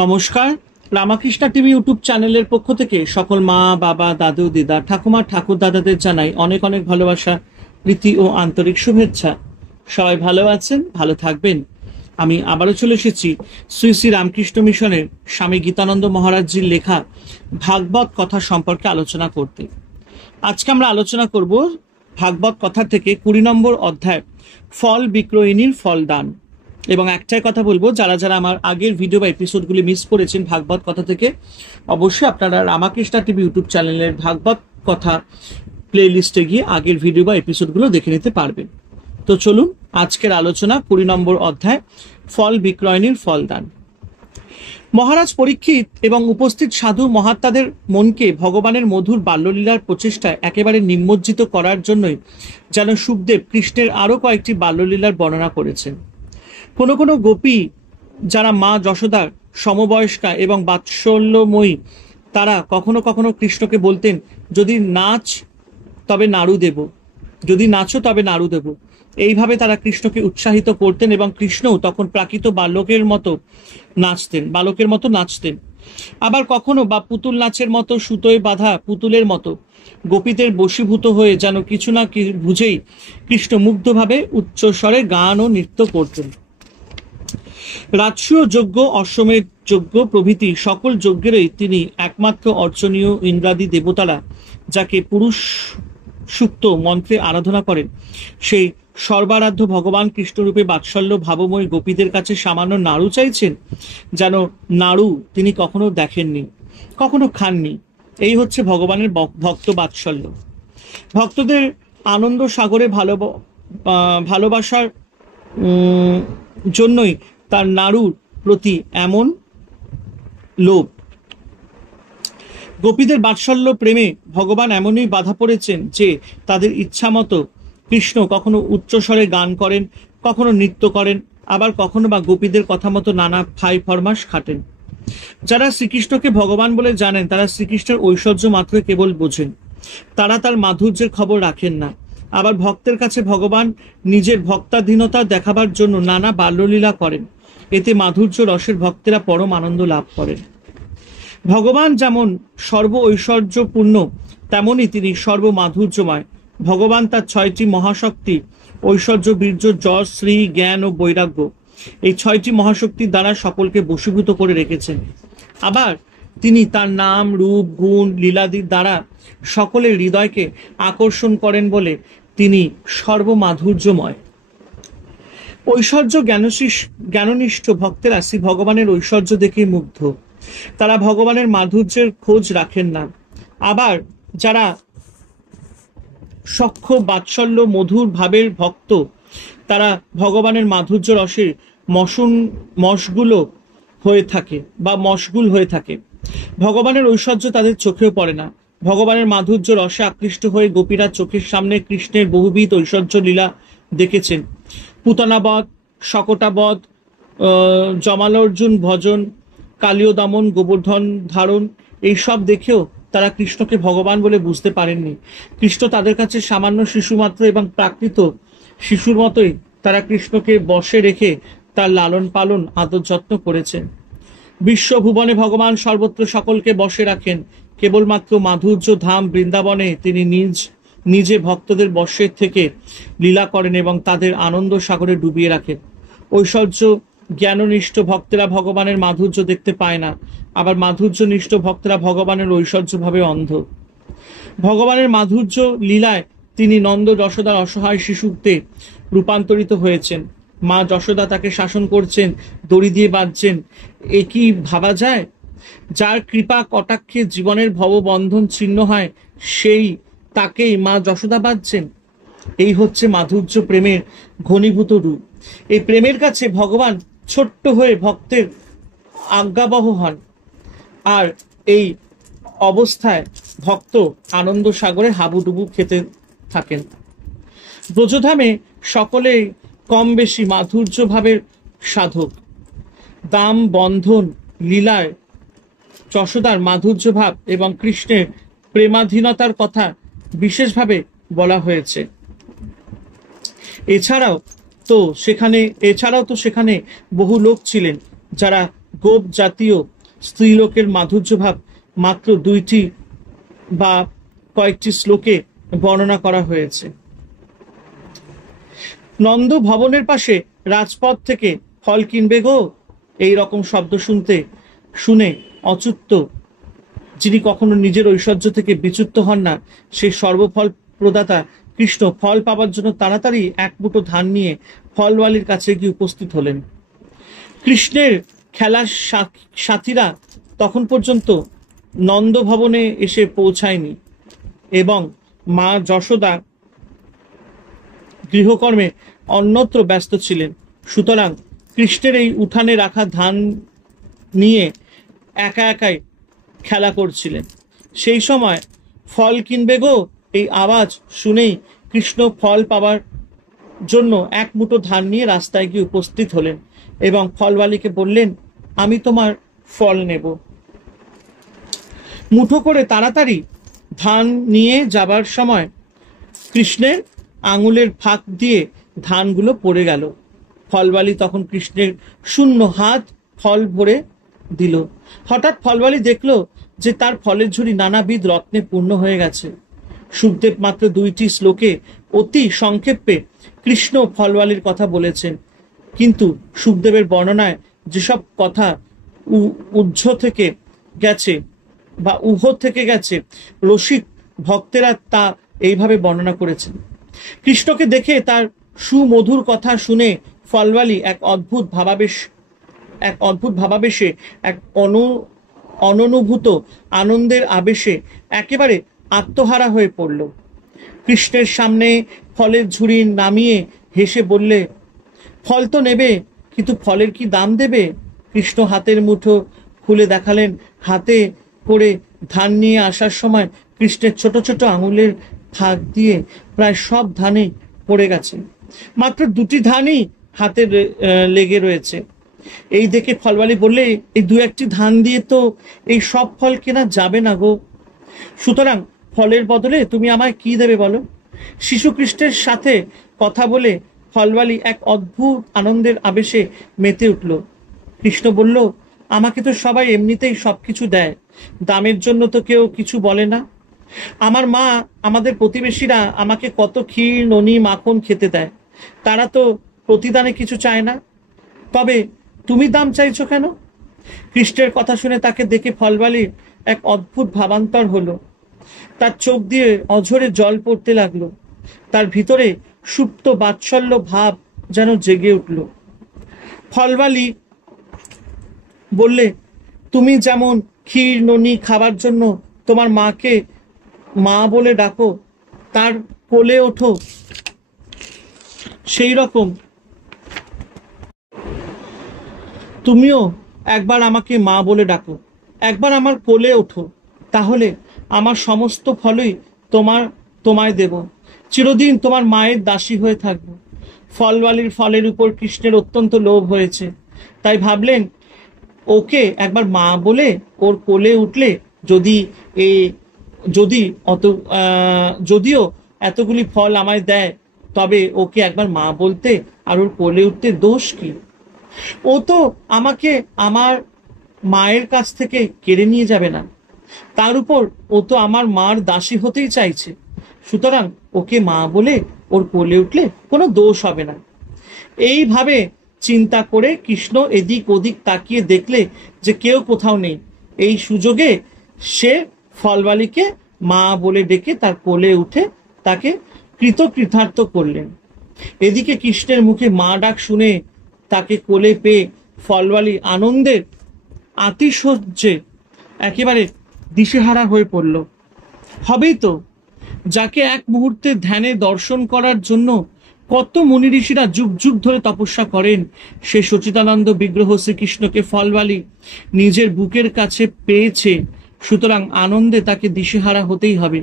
নমস্কার। Ramakrishna TV YouTube চ্যানেলের পক্ষ থেকে সকল মা, বাবা, দাদু, দিদা, ঠাকুমা, ঠাকুর দাদাদের জানাই অনেক অনেক ভালোবাসা, প্রীতি ও আন্তরিক শুভেচ্ছা। সবাই ভালো আছেন, ভালো থাকবেন। আমি আবারও চলে এসেছি শ্রী শ্রী রামকৃষ্ণ মিশনের স্বামী গীতানন্দ মহারাজজির লেখা ভাগবত কথা সম্পর্কে আলোচনা করতে। আজকে আমরা আলোচনা করব ভাগবত কথা থেকে 20 নম্বর অধ্যায় ফল বিক্রয়িনীর ফলদান। এবং একটাই কথা বলবো, যারা যারা আমার আগের ভিডিও বা এপিসোডগুলি মিস করেছেন ভাগবত কথা থেকে, অবশ্যই আপনারা রামাকৃষ্ণা টিভি ইউটিউব চ্যানেলের ভাগবত কথা প্লে লিস্টে গিয়ে আগের ভিডিও বা এপিসোডগুলো দেখে নিতে পারবেন। তো চলুন আজকের আলোচনা 20 নম্বর অধ্যায় ফল বিক্রয়িনীর ফলদান। মহারাজ পরীক্ষিত এবং উপস্থিত সাধু মহাত্মাদের মনকে ভগবানের মধুর বাল্যলীলার প্রচেষ্টায় একেবারে নিমজ্জিত করার জন্যই যেন সুখদেব কৃষ্ণের আরো কয়েকটি বাল্যলীলার বর্ণনা করেছেন। কোনো কোনো গোপী যারা মা যশোদার সমবয়স্কা এবং বাৎসল্যময়ী, তারা কখনো কখনো কৃষ্ণকে বলতেন, যদি নাচ তবে নাড়ু দেব, যদি নাচো তবে নাড়ু দেব। এইভাবে তারা কৃষ্ণকে উৎসাহিত করতেন এবং কৃষ্ণও তখন প্রাকৃত বালকের মতো নাচতেন। আবার কখনো বা পুতুল নাচের মতো সুতোয় বাঁধা পুতুলের মতো গোপীদের বশীভূত হয়ে যেন কিছু না বুঝেই কৃষ্ণ মুগ্ধভাবে উচ্চস্বরে গান ও নৃত্য করতেন। রাজসূয় যজ্ঞ, অশ্বমেধ যজ্ঞ প্রভৃতি সকল যজ্ঞেরই তিনি একমাত্র অর্চনীয়। ইন্দ্রাদি দেবতারা যাকে পুরুষ সুক্ত মন্ত্রে আরাধনা করেন, সেই সর্বারাধ্য ভগবান কৃষ্ণরূপে বাৎসল্য ভাবময় গোপীদের কাছে সামান্য নাড়ু চাইছেন, যেন নাড়ু তিনি কখনো দেখেননি, কখনো খাননি। এই হচ্ছে ভগবানের ভক্ত বাৎসল্য। ভক্তদের আনন্দ সাগরে ভালোবাসার জন্যই তার নাড়ুর প্রতি এমন লোভ। গোপীদের বাৎসল্য প্রেমে ভগবান এমনই বাধা পড়েছেন যে তাদের ইচ্ছা মতো কৃষ্ণ কখনো উচ্চস্বরে গান করেন, কখনো নৃত্য করেন, আবার কখনো বা গোপীদের কথা মতো নানা ফাই ফরমাস খাটেন। যারা শ্রীকৃষ্ণকে ভগবান বলে জানেন, তারা শ্রীকৃষ্ণের ঐশ্বর্য মাত্রই কেবল বোঝেন, তারা তার মাধুর্যের খবর রাখেন না। আবার ভক্তের কাছে ভগবান নিজের ভক্তাধীনতা দেখাবার জন্য নানা বাল্যলীলা করেন, এতে মাধুর্য রসের ভক্তেরা পরম আনন্দ লাভ করেন। ভগবান যেমন সর্ব ঐশ্বর্যপূর্ণ, তেমনই তিনি সর্বমাধুর্যময়। ভগবান তার 6টি মহাশক্তি ঐশ্বর্য, বীর্য, যশ, শ্রী, জ্ঞান ও বৈরাগ্য, এই 6টি মহাশক্তির দ্বারা সকলকে বশীভূত করে রেখেছেন। আবার তিনি তার নাম, রূপ, গুণ, লীলাদির দ্বারা সকলের হৃদয়কে আকর্ষণ করেন বলে তিনি সর্বমাধুর্যময়। ঐশ্বর্য জ্ঞাননিষ্ঠ ভক্তেরা শ্রী ভগবানের ঐশ্বর্য দেখে মুগ্ধ, তারা ভগবানের মাধুর্যের খোঁজ রাখেন না। আবার যারা সখ্য বাৎসল্য মধুর ভাবের ভক্ত, তারা ভগবানের মাধুর্য রসের মশগুল হয়ে থাকে। ভগবানের ঐশ্বর্য তাদের চোখেও পড়ে না। ভগবানের মাধুর্য রসে আকৃষ্ট হয়ে গোপীরা চোখের সামনে কৃষ্ণের বহুবিধ ঐশ্বর্য লীলা দেখেছেন। পুতনাবধ, শকটাবধ, জমালর্জুন ভজন, কালীয় দমন, গোবর্ধন ধারণ, এইসব দেখেও তারা কৃষ্ণকে ভগবান বলে বুঝতে পারেননি। কৃষ্ণ তাদের কাছে সামান্য শিশু মাত্র এবং প্রাকৃত শিশুর মতোই তারা কৃষ্ণকে বশে রেখে তার লালন পালন আদর যত্ন করেছেন। বিশ্বভুবনে ভগবান সর্বত্র সকলকে বশে রাখেন। কেবলমাত্র মাধুর্য ধাম বৃন্দাবনে তিনি নিজে ভক্তদের বশের থেকে লীলা করেন এবং তাদের আনন্দ সাগরে ডুবিয়ে রাখেন। ঐশ্বর্য জ্ঞাননিষ্ঠ ভক্তেরা ভগবানের মাধুর্য দেখতে পায় না, আবার মাধুর্যনিষ্ঠ ভক্তেরা ভগবানের ঐশ্বর্য ভাবে অন্ধ। ভগবানের মাধুর্য লীলায় তিনি নন্দ যশোদার অসহায় শিশুতে রূপান্তরিত হয়েছেন। মা যশোদা তাকে শাসন করছেন, দড়ি দিয়ে বাঁধছেন। এ কি ভাবা যায়? যার কৃপা কটাক্ষে জীবনের ভববন্ধন ছিন্ন হয়, তাকেই মা যশোদা বাঁধছেন। এই হচ্ছে মাধুর্য প্রেমের ঘনীভূত রূপ। এই প্রেমের কাছে ভগবান ছোট্ট হয়ে ভক্তের আজ্ঞাবহ হন, আর এই অবস্থায় ভক্ত আনন্দ সাগরে হাবুডুবু খেতে থাকেন। ব্রজধামে সকলেই কম বেশি মাধুর্য ভাবের সাধক। দাম বন্ধন লীলায় যশোদার মাধুর্য ভাব এবং কৃষ্ণের প্রেমাধীনতার কথা বিশেষভাবে বলা হয়েছে। এছাড়াও তো সেখানে বহু লোক ছিলেন যারা গোপ জাতীয় স্ত্রীলোকের মাধুর্যভাব মাত্র 2টি বা কয়েকটি শ্লোকে বর্ণনা করা হয়েছে। নন্দ ভবনের পাশে রাজপথ থেকে ফল কিনবে গো, এই রকম শব্দ শুনে অচ্যুত, যিনি কখনো নিজের ঐশ্বর্য থেকে বিচ্যুত হন না, সেই সর্বফল প্রদাতা কৃষ্ণ ফল পাবার জন্য তাড়াতাড়ি এক মুঠো ধান নিয়ে ফলওয়ালির কাছে গিয়ে উপস্থিত হলেন। কৃষ্ণের খেলার সাথীরা তখন পর্যন্ত নন্দ ভবনে এসে পৌঁছায়নি এবং মা যশোদা গৃহকর্মে অন্যত্র ব্যস্ত ছিলেন। সুতরাং কৃষ্ণের এই উঠানে রাখা ধান নিয়ে একা একাই খেলা করছিলেন। সেই সময় ফল কিনবে গো এই আওয়াজ শুনেই কৃষ্ণ ফল পাবার জন্য এক মুঠো ধান নিয়ে রাস্তায় গিয়ে উপস্থিত হলেন এবং ফলওয়ালিকে বললেন, আমি তোমার ফল নেব। মুঠো করে তাড়াতাড়ি ধান নিয়ে যাবার সময় কৃষ্ণের আঙুলের ফাঁক দিয়ে ধানগুলো পড়ে গেল। ফলওয়ালি তখন কৃষ্ণের শূন্য হাত ফল ভরে দিল। হঠাৎ ফলওয়ালি দেখল যে তার ফলের ঝুড়ি নানাবিধ রত্নে পূর্ণ হয়ে গেছে। সুখদেব মাত্র 2টি শ্লোকে অতি সংক্ষেপে কৃষ্ণ ফলওয়ালির কথা বলেছেন, কিন্তু সুখদেবের বর্ণনায় যেসব কথা উহ্য থেকে গেছে রসিক ভক্তেরা তা এইভাবে বর্ণনা করেছেন। কৃষ্ণকে দেখে তার সুমধুর কথা শুনে ফলওয়ালি এক অদ্ভুত ভাবাবেশে এক অননুভূত আনন্দের আবেশে একেবারে আত্মহারা হয়ে পড়ল। কৃষ্ণের সামনে ফলের ঝুড়ি নামিয়ে হেসে বললে, ফল তো নেবে, কিন্তু ফলের কি দাম দেবে? কৃষ্ণ হাতের মুঠো খুলে দেখালেন। হাতে করে ধান নিয়ে আসার সময় কৃষ্ণের ছোট ছোট আঙুলের ফাঁক দিয়ে প্রায় সব ধানই পড়ে গেছে। মাত্র 2টি ধানই হাতে লেগে রয়েছে। এই দেখে ফলওয়ালি বললে, এই 2-1টি ধান দিয়ে তো এই সব ফল কেনা যাবে না গো। সুতরাং ফলের বদলে তুমি আমায় কি দেবে বলো? শিশু কৃষ্ণের সাথে কথা বলে ফলওয়ালি এক অদ্ভুত আনন্দের আবেশে মেতে উঠল। কৃষ্ণ বলল, আমাকে তো সবাই এমনিতেই সবকিছু দেয়, দামের জন্য তো কেউ কিছু বলে না। আমার মা, আমাদের প্রতিবেশীরা আমাকে কত ক্ষীর, ননি, মাখন খেতে দেয়, তারা তো প্রতিদানে কিছু চায় না, তবে তুমি দাম চাইছো কেন? কৃষ্ণের কথা শুনে তাকে দেখে ফলওয়ালির এক অদ্ভুত ভাবান্তর হলো। তার চোখ দিয়ে অঝরে জল পড়তে লাগলো। তার ভিতরে সুপ্ত বাৎসল্য ভাব যেন জেগে উঠল। ফলওয়ালি বললে, তুমি যেমন ক্ষীর, ননি খাবার জন্য তোমার মাকে মা বলে ডাকো, তার কোলে ওঠো, সেই রকম তুমিও একবার আমাকে মা বলে ডাকো, একবার আমার কোলে ওঠো, তাহলে আমার সমস্ত ফলই তোমায় দেব, চিরদিন তোমার মায়ের দাসী হয়ে থাকবো। ফলওয়ালির ফলের উপর কৃষ্ণের অত্যন্ত লোভ হয়েছে, তাই ভাবলেন ওকে একবার মা বলে ওর কোলে উঠলে যদিও এতগুলি ফল আমায় দেয়, তবে ওকে একবার মা বলতে আর ওর কোলে উঠতে দোষ কি? ও তো আমাকে আমার মায়ের কাছ থেকে কেড়ে নিয়ে যাবে না, তার উপর ও তো আমার মার দাসী হতেই চাইছে, সুতরাং ওকে মা বলে ওর কোলে উঠলে কোনো দোষ হবে না। এইভাবে চিন্তা করে কৃষ্ণ এদিক ওদিক তাকিয়ে দেখলে যে কেউ কোথাও নেই। এই সুযোগে সে ফলওয়ালিকে মা বলে ডেকে তার কোলে উঠে তাকে কৃতার্থ করলেন। এদিকে কৃষ্ণের মুখে মা ডাক শুনে তাকে কোলে পেয়ে ফলওয়ালি আনন্দের আতিশয্যে একেবারে দিশেহারা হয়ে পড়ল। হবেই তো, যাকে এক মুহূর্তে ধ্যানে দর্শন করার জন্য কত মুনি ঋষিরা যুগ যুগ ধরে তপস্যা করেন, সে সচিদানন্দ বিগ্রহ শ্রীকৃষ্ণকে ফলওয়ালি নিজের বুকের কাছে পেয়েছে, সুতরাং আনন্দে তাকে দিশেহারা হতেই হবে।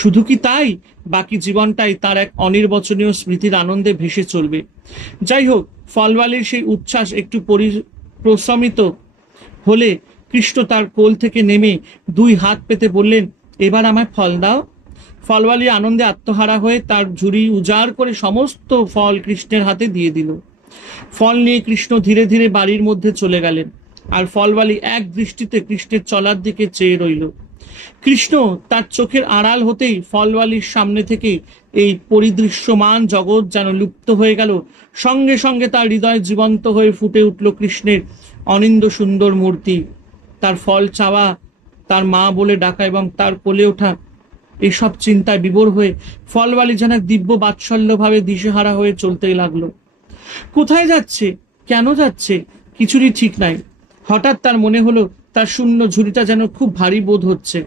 শুধু কি তাই, বাকি জীবনটাই তার এক অনির্বচনীয় স্মৃতির আনন্দে ভেসে চলবে। যাই হোক, ফলওয়ালির সেই উচ্ছ্বাস একটু প্রশমিত হলে কৃষ্ণ তার কোল থেকে নেমে 2 হাত পেতে বললেন, এবার আমায় ফল দাও। ফলওয়ালি আনন্দে আত্মহারা হয়ে তার ঝুড়ি উজাড় করে সমস্ত ফল কৃষ্ণের হাতে দিয়ে দিল। ফল নিয়ে কৃষ্ণ ধীরে ধীরে বাড়ির মধ্যে চলে গেলেন। আর ফলবালি এক দৃষ্টিতে কৃষ্ণের চলার দিকে চেয়ে রইল। কৃষ্ণ তার চোখের আড়াল হতেই ফলবালির সামনে থেকে এই পরিদৃশ্যমান জগৎ যেন লুপ্ত হয়ে গেল। সঙ্গে সঙ্গে তার হৃদয় জীবন্ত হয়ে ফুটে উঠল কৃষ্ণের অনিন্দ সুন্দর মূর্তি, তার ফল চাওয়া, তার মা বলে ডাকা এবং তার কোলে ওঠা। এসব চিন্তায় বিভোর হয়ে ফলবালি যেন দিব্য বাৎসল্য ভাবে দিশেহারা হয়ে চলতে লাগলো। কোথায় যাচ্ছে, কেন যাচ্ছে, কিছুরই ঠিক নাই। হঠাৎ তার মনে হলো তার শূন্য ঝুড়িটা যেন খুব ভারী বোধ হচ্ছে।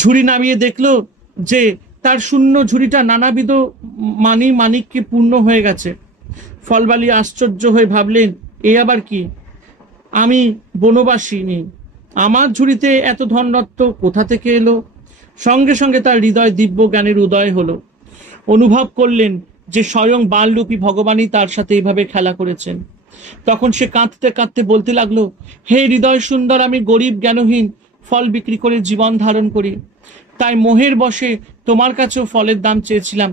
ঝুড়ি নামিয়ে দেখলো যে তার শূন্য ঝুড়িটা নানাবিধ মানিককে পূর্ণ হয়ে গেছে। ফলবালি আশ্চর্য হয়ে ভাবলেন, এ আবার কি? আমি বনবাসিনী, আমার ঝুড়িতে এত ধনরত্ন কোথা থেকে এলো? সঙ্গে সঙ্গে তার হৃদয় দিব্য জ্ঞানের উদয় হলো। অনুভব করলেন যে স্বয়ং বালরূপী ভগবানই তার সাথে এইভাবে খেলা করেছেন। তখন সে কাঁদতে কাঁদতে বলতে লাগলো, হে হৃদয় সুন্দর, আমি গরিব জ্ঞানহীন ফল বিক্রি করে জীবন ধারণ করি, তাই মোহের বশে তোমার কাছেও ফলের দাম চেয়েছিলাম।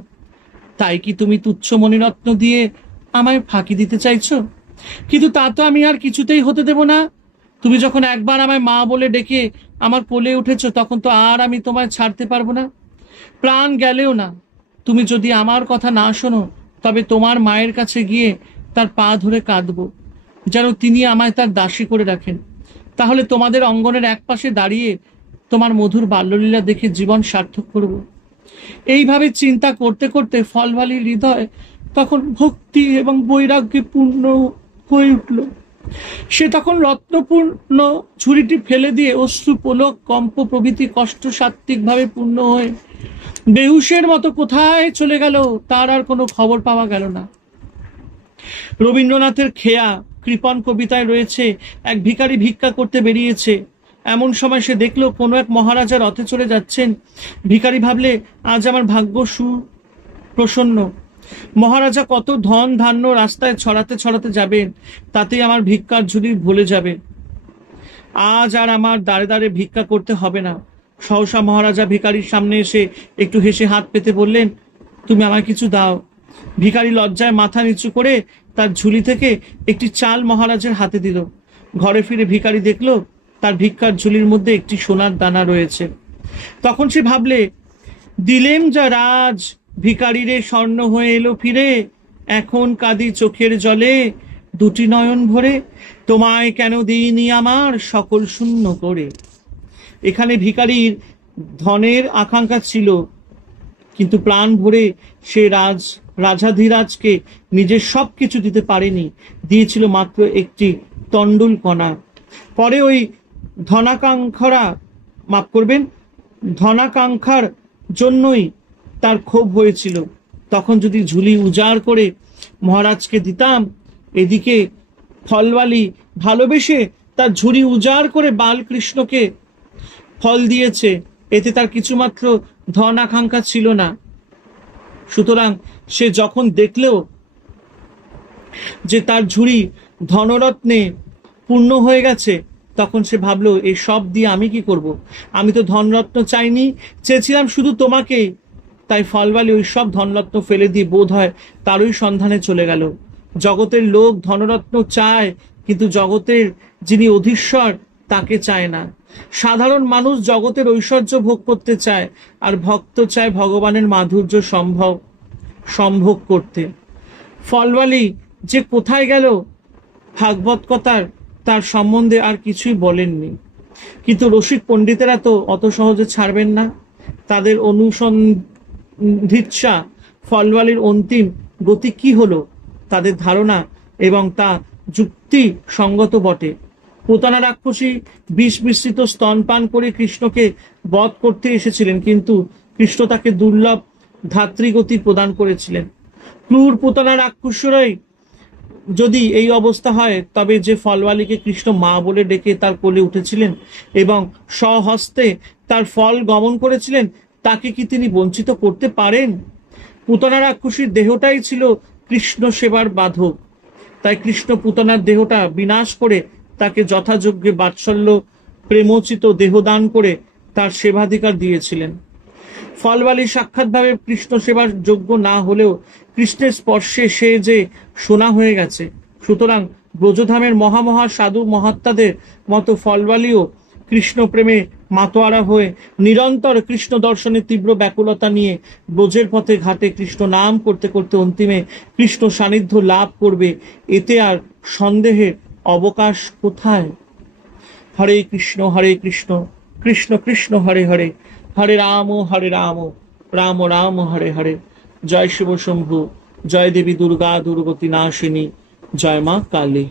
তাই কি তুমি তুচ্ছ মণিরত্ন দিয়ে আমায় ফাঁকি দিতে চাইছো? কিন্তু তা তো আমি আর কিছুতেই হতে দেব না। তুমি যখন একবার আমায় মা বলে ডেকে আমার কোলে উঠেছো, তখন তো আর আমি তোমায় ছাড়তে পারবো না, প্রাণ গেলেও না। তুমি যদি আমার কথা না শোনো, তবে তোমার মায়ের কাছে গিয়ে তার পা ধরে কাঁদবো, যেন তিনি আমায় তার দাসী করে রাখেন। তাহলে তোমাদের অঙ্গনের এক পাশে দাঁড়িয়ে তোমার মধুর বাল্যলীলা দেখে জীবন সার্থক করব। এইভাবে চিন্তা করতে করতে ফলবালির হৃদয় তখন ভক্তি এবং বৈরাগ্যে পূর্ণ হয়ে উঠল। সে তখন রত্নপূর্ণ ঝুড়িটি ফেলে দিয়ে অশ্রু, পোলক, কম্প প্রভৃতি কষ্ট সাত্ত্বিকভাবে পূর্ণ হয়ে বেহুশের মতো কোথায় চলে গেল, তার আর কোনো খবর পাওয়া গেল না। রবীন্দ্রনাথের খেয়া কৃপণ কবিতায় রয়েছে, এক ভিখারি ভিক্ষা করতে বেরিয়েছে। এমন সময় সে দেখলো কোনো এক মহারাজা রথে চলে যাচ্ছেন। ভিখারি ভাবলে, আজ আমার ভাগ্য সুপ্রসন্ন, মহারাজা কত ধন ধান্য রাস্তায় ছড়াতে ছড়াতে যাবেন, তাতেই আমার ভিক্ষার ঝুলি ভুলে যাবে। আজ আর আমার দাঁড়ে দাঁড়ে ভিক্ষা করতে হবে না। সহসা মহারাজা ভিখারির সামনে এসে একটু হেসে হাত পেতে বললেন, তুমি আমায় কিছু দাও। ভিখারি লজ্জায় মাথা নিচু করে তার ঝুলি থেকে একটি চাল মহারাজের হাতে দিল। ঘরে ফিরে ভিখারি দেখলো তার ভিক্ষার ঝুলির মধ্যে একটি সোনার দানা রয়েছে। তখন সে ভাবলে, দিলেম যা রাজ, ভিখারিরে স্বর্ণ হয়ে এলো ফিরে, এখন কাঁদি চোখের জলে দুটি নয়ন ভরে, তোমায় কেন দিইনি আমার সকল শূন্য করে। এখানে ভিখারির ধনের আকাঙ্ক্ষা ছিল, কিন্তু প্রাণ ভরে সে রাজাধিরাজকে নিজের সব কিছু দিতে পারেনি, দিয়েছিল মাত্র একটি তণ্ডুল কণা। পরে ওই ধনাকাঙ্ক্ষার জন্যই তার ক্ষোভ হয়েছিল। তখন যদি ঝুলি উজাড় করে মহারাজকে দিতাম। এদিকে ফলবালি ভালোবেসে তার ঝুড়ি উজাড় করে বালকৃষ্ণকে ফল দিয়েছে, এতে তার কিছুমাত্র ধন আকাঙ্ক্ষা ছিল না। সুতরাং সে যখন দেখলেও যে তার ঝুড়ি ধনরত্নে পূর্ণ হয়ে গেছে, তখন সে ভাবলো, এই সব দিয়ে আমি কি করব? আমি তো ধনরত্ন চাইনি, চেয়েছিলাম শুধু তোমাকেই। তাই ফলবালি ওই সব ধনরত্ন ফেলে দিয়ে বোধ হয় তারই সন্ধানে চলে গেল। জগতের লোক ধনরত্ন চায়, কিন্তু জগতের যিনি অধীশ্বর তাকে চায় না। সাধারণ মানুষ জগতের ঐশ্বর্য ভোগ করতে চায়, আর ভক্ত চায় ভগবানের মাধুর্য সম্ভোগ করতে। ফলবালি যে কোথায় গেল, ভাগবত কথার তার সম্বন্ধে আর কিছুই বলেননি। কিন্তু রসিক পণ্ডিতেরা তো অত সহজে ছাড়বেন না। তাদের অনুসন্ধিৎসা ফলবালির অন্তিম গতি কি হলো, তাদের ধারণা এবং তা যুক্তি সঙ্গত বটে। পুতনা রাক্ষসী বিষ মিশ্রিত স্তনপান করে কৃষ্ণকে বধ করতে এসেছিলেন, কিন্তু কৃষ্ণ তাকে দুর্লভ ধাত্রীগতি প্রদান করেছিলেন। ক্রূর পুতনা রাক্ষসরাই যদি এই অবস্থা হয়, তবে যে ফলবালিকে কৃষ্ণ মা বলে ডেকে তার কোলে উঠেছিলেন এবং স্বহস্তে তার ফল গমন করেছিলেন, তাকে কি তিনি বঞ্চিত করতে পারেন? পুতনা রাক্ষসীর দেহটাই ছিল কৃষ্ণ সেবার বাধক। তাই কৃষ্ণ পুতনার দেহটা বিনাশ করে তাকে যথাযোগ্যে বাৎসল্য প্রেমোচিত দেহদান করে তার সেবাধিকার দিয়েছিলেন। ফলবালি সাক্ষাৎভাবে কৃষ্ণ সেবার যোগ্য না হলেও কৃষ্ণের স্পর্শে সে যে সোনা হয়ে গেছে, সুতরাং ব্রজধামের মহামহা সাধু মহাত্মাদের মতো ফলবালিও কৃষ্ণ প্রেমে মাতোয়ারা হয়ে নিরন্তর কৃষ্ণ দর্শনের তীব্র ব্যাকুলতা নিয়ে ব্রজের পথে ঘাটে কৃষ্ণ নাম করতে করতে অন্তিমে কৃষ্ণ সান্নিধ্য লাভ করবে, এতে আর সন্দেহের অবকাশ কোথায়? হরে কৃষ্ণ কৃষ্ণ কৃষ্ণ হরে হরে, হরে রাম রাম রাম হরে হরে। জয় শিব শম্ভু, জয় দেবী দুর্গা দুর্গতি নাশিনী, জয় মা কালী।